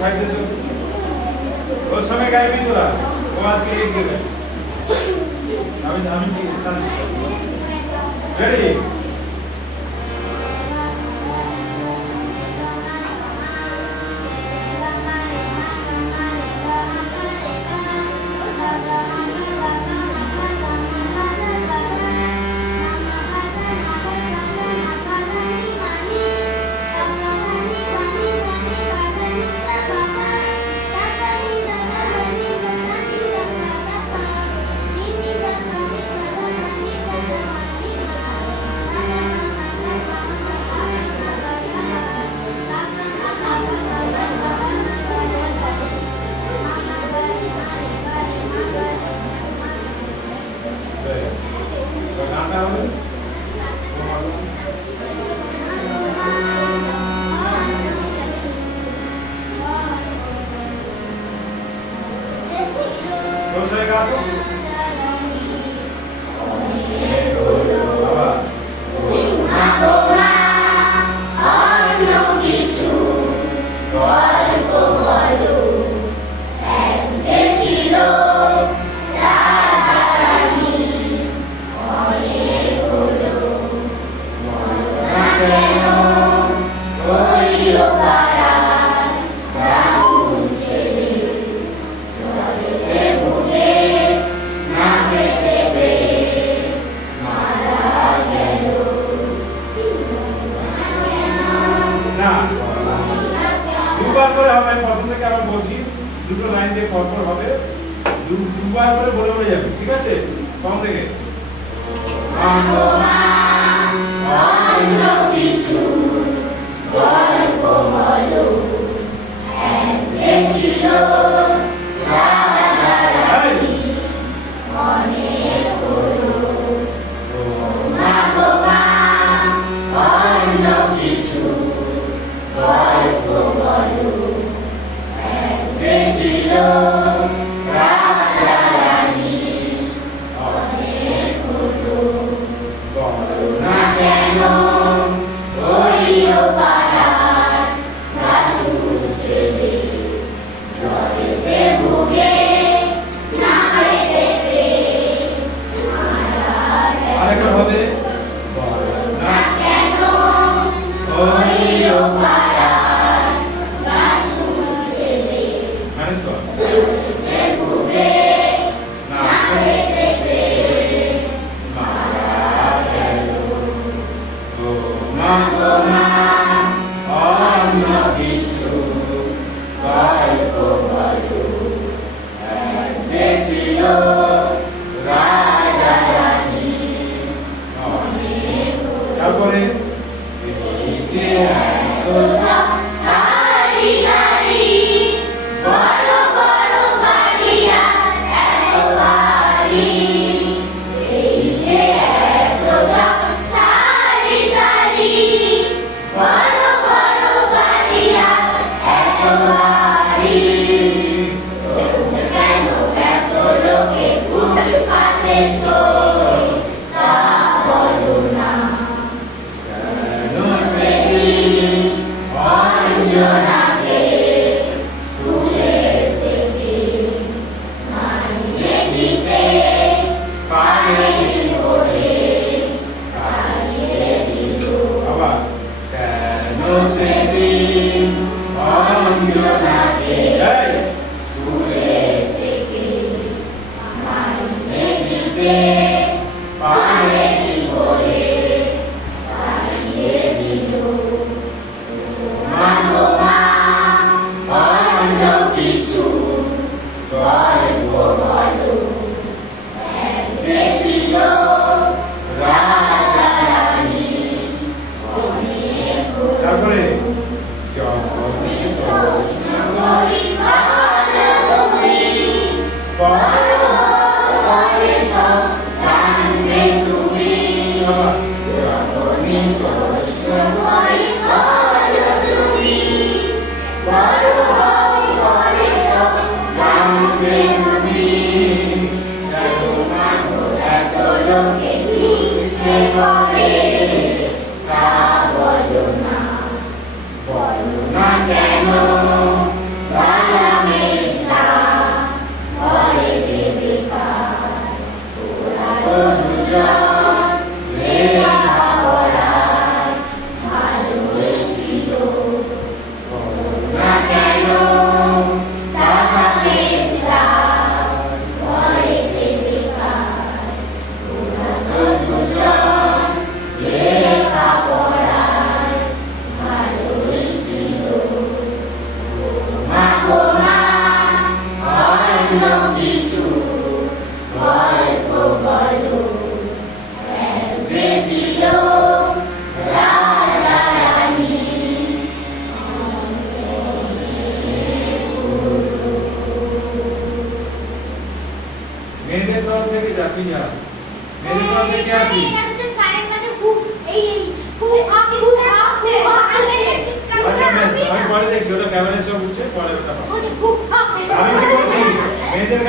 Side दे दो। उस समय गायब ही थोड़ा वो आज के एक देगा अभी रेडी दूसरे का तो দুবার করে হবে প্রথম থেকে আমরা বলছি দুটো লাইন দিয়ে পরপর হবে দুবার করে বলে বলে যাবে ঠিক আছে প্রথম থেকে গল্প বলো যে ছিল রাধারানী অনেক পুরুষ ভগবান অন্য কিছু গল্প বলো যে ছিল রাধারানী অনেক পুরুষ বলো না কেন ওইও পাড়ার রাসূল ছেলে জলেতে ভুগে না খেতে পেয়ে মারা গেল হবে না কেন ওইও পাড়ার রাসূল ছেলে জলেতে ভুগে না খেতে পেয়ে মারা গেল অন্য কিছু গল্প বলো যে ছিল রাধারানী অনেক তারপরে সারি সারি বড় বড় বাড়িয়া এত বাড়ি এই যে এত সারি সারি বড় বড় বাড়িয়া এত বাড়ি তোমরা কেন এত লোকে ফুটপাতে শোয় তা বলো না কেন সেদিন অঞ্জনাকে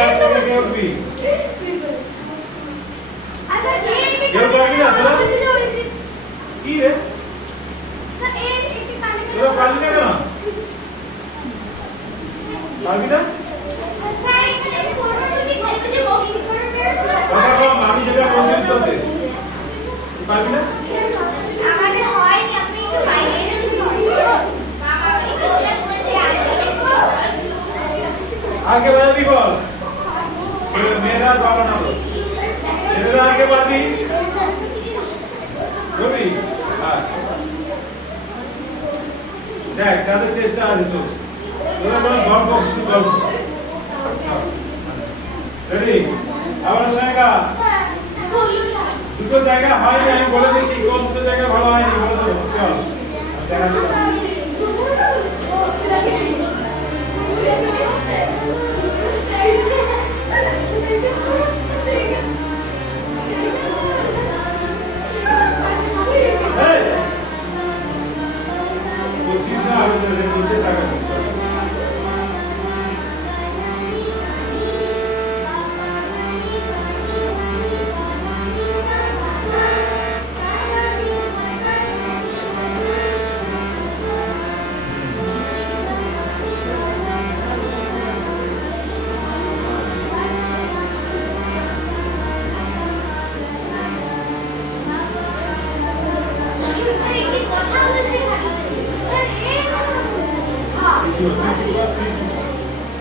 গাছ থেকে কে উঠবি? আচ্ছা কেউ পারবি না তোরা? কি রে? তোরা পারবি না কেন? পারবি না? কথা কম, আমি যেটা বলছি তোদের। পারবি না? आगे बढ़ी बोल मेरा बाबा ना बोल ছেলেরা আগে বাড়ি রবি দেখ তাদের চেষ্টা আছে তো তোরা বল গল্প শুরু গল্প রেডি আবার শোনেগা দুটো জায়গা হয়নি আমি বলে দিচ্ছি কোন দুটো জায়গা ভালো হয়নি বলে দেবো চল দেখা যাবে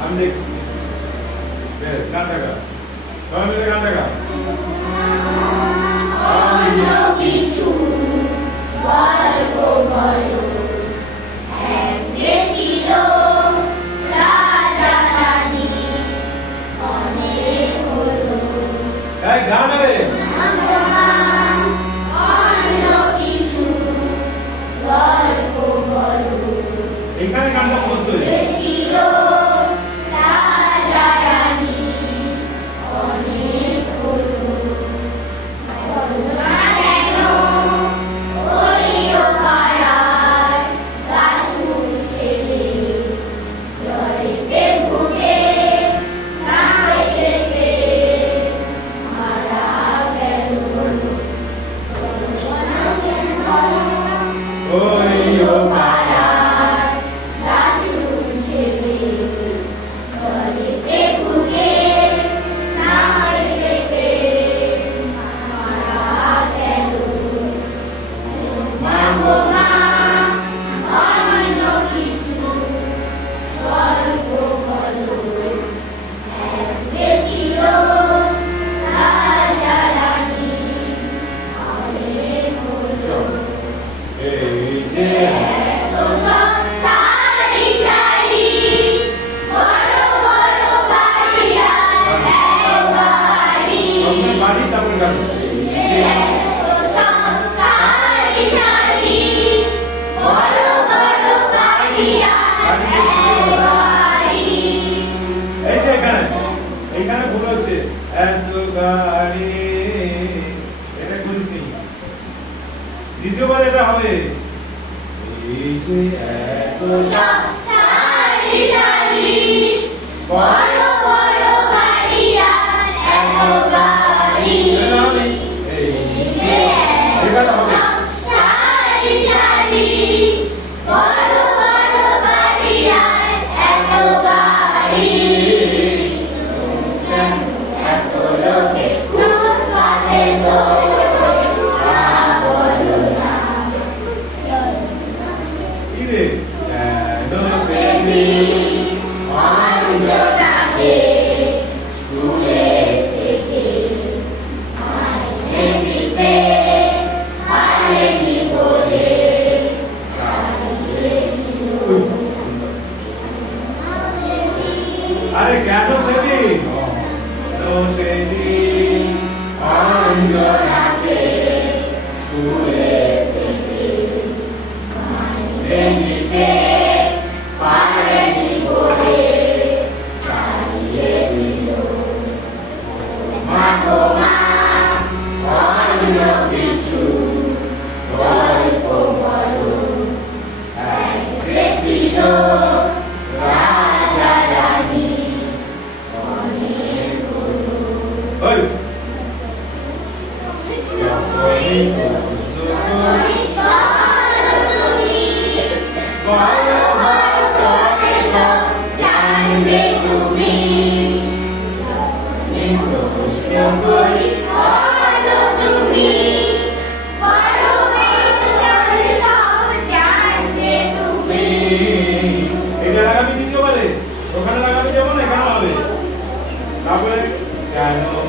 हम देख गान लगा कौन मेरे गान लगा गान रे এখানে গানটা মুখস্থ হয়েছে দ্বিতীয়বার এটা হবে এই যে এত সারি সারি বড় বড় বাড়ি আর এত গাড়ি এই যে এটা হবে সারি সারি বড় বড় বাড়ি আর এত গাড়ি এত লোকে খুব কাঁদে I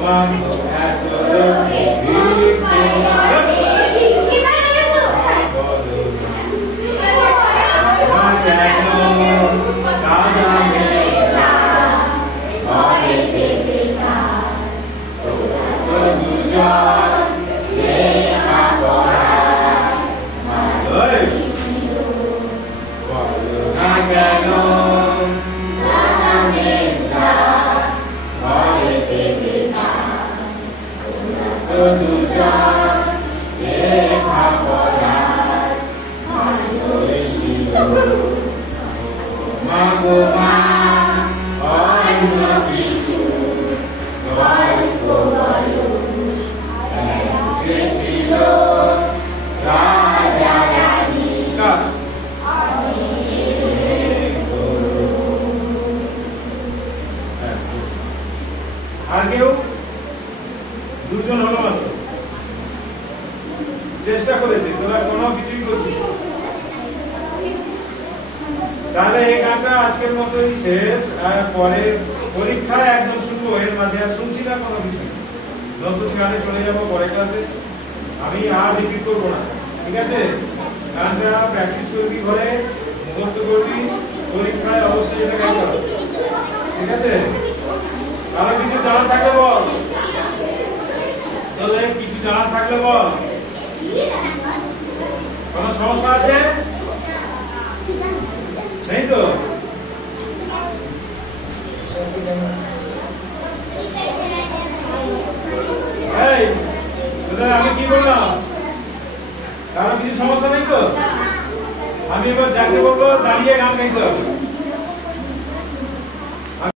মাগো এত লোকে ভিক্ষে Mago ma, অন্য কিছু গল্প বলো, যে ছিল রাজা রানী। আর কেউ? দুজন হলো মাত্র। চেষ্টা করেছে, তোরা কোনো কিছুই করছিস। তাহলে এই গানটা আজকের মতোই শেষ। আর পরে পরীক্ষায় একদম শুরু, এর মাঝে আর শুনছি না কোনো কিছু। নতুন গানে চলে যাবো পরের ক্লাসে। আমি আর রিপিট করবো না, ঠিক আছে? গানটা প্র্যাকটিস করবি ঘরে, মুখস্থ করবি, পরীক্ষায় অবশ্যই এটা গাইতে হবে, ঠিক আছে? কারো কিছু জানা থাকলে বল, তাহলে কিছু জানা থাকলে বল। কোন সমস্যা আছে? নেই তো? এই তোদের আমি কি বললাম? কারো কিছু সমস্যা নেই তো? আমি এবার যাকে বলবো দাঁড়িয়ে গান গাইতে হবে।